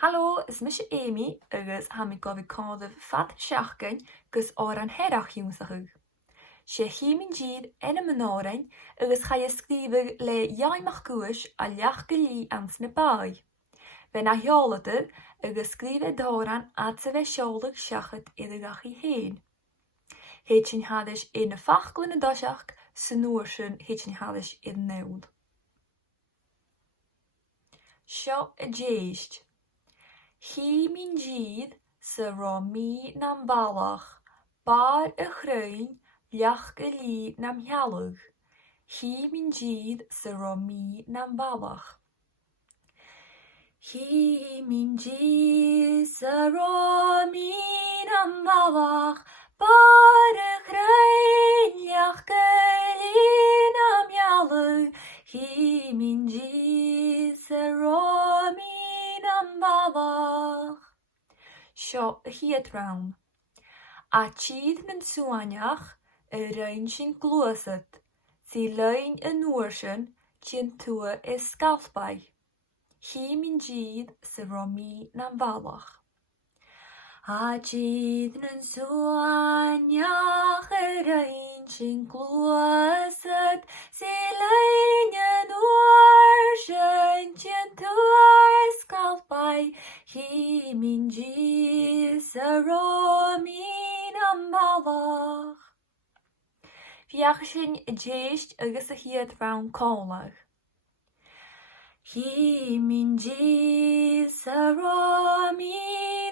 Hallo, is mis Amy agus ha mi gofi cádah fat seachgain gus ó an herach úsachug. sé hímin díd ina manórain agus cha scríbeh le jaimach guis a leach go lí ans na bai. Be na heolada agus scríbeh dóran at sa bheith seolag seachat idir gachi héin. Héit sin hadis in na fachglan na doseach san nuair sin héit sin hadis in neud. Seo a déist. Hí mín díd sa rá mí nam ballach, bar a chrain, leach go lí nam healug. Hí mín díd sa rá mí nam ballach. Hí mín díd sa rá mí nam ballach, bar a chrain, leach go lí nam healug. Hí mín díd sa rá mí nam ballach. Seo a hiad rawn. A tíd min suaneach a rain sin glúasat, si lein a nuair sin tín tua is scalfbai. Hí min díd sa rá mí nam ballach. A tíd min suaneach a rain sin glúasat, si lein a nuair sin tín tua is scalfbai. Hí min díd sa rá mí nam ballach. Fiach sin a déist agus a hiad rawn cólag. Hí min díd sa rá mí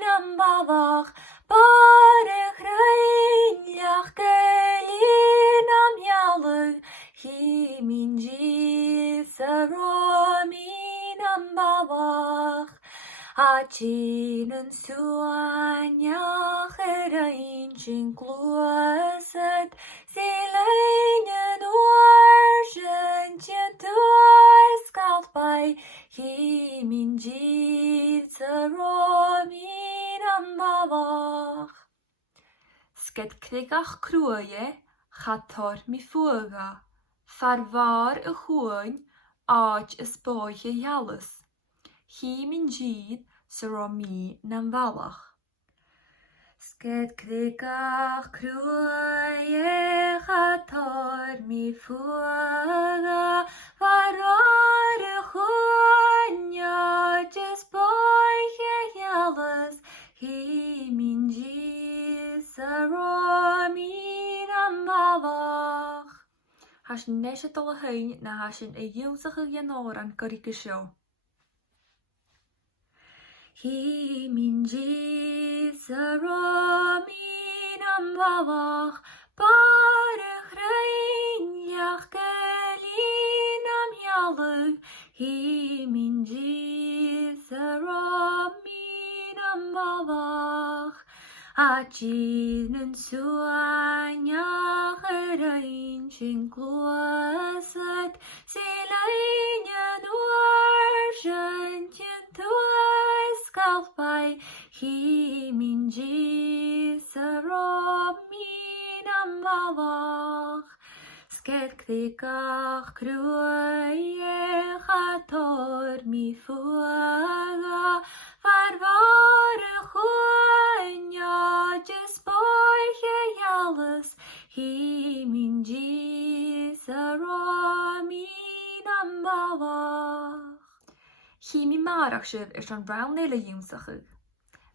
nam ballach, bar a chrain, leach go lí nam healug. Hí min díd sa rá mí nam ballach. A tín an suaneach a rain sin glúasat, si lein an uair sin tín tua is scalfbai. Hí min díd sa rá mí nam ballach. Sced crigach cruaie chator mi fuaga, farvar a chuain áit is bóithe healas. Hí min díd sa rá mí nam ballach. Sced crigach cruaie chator mi fuaga, farvar a chuain áit is bóithe healas. Hí min díd sa rá mí nam ballach. Has neise dul a hain na hasin a dhéúsach a ghéanóran gorí go seo. Hí min díd sa rá mí nam ballach, bar a chrain, leach go lí nam healug. Hí min díd sa rá mí nam ballach. A tíd min suaneach a rain sin glúasat, si lein an uair sin tín tua is scalfbai. Hí min díd sa rá mí nam ballach. Sced crigach cruaie chator mi fuaga, farvar a chuain áit is bóithe healas. Hí min díd sa rá mí nam ballach. Hí mi marach sibh an rawn éile dúsachug,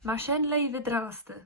mar sin leive drásta.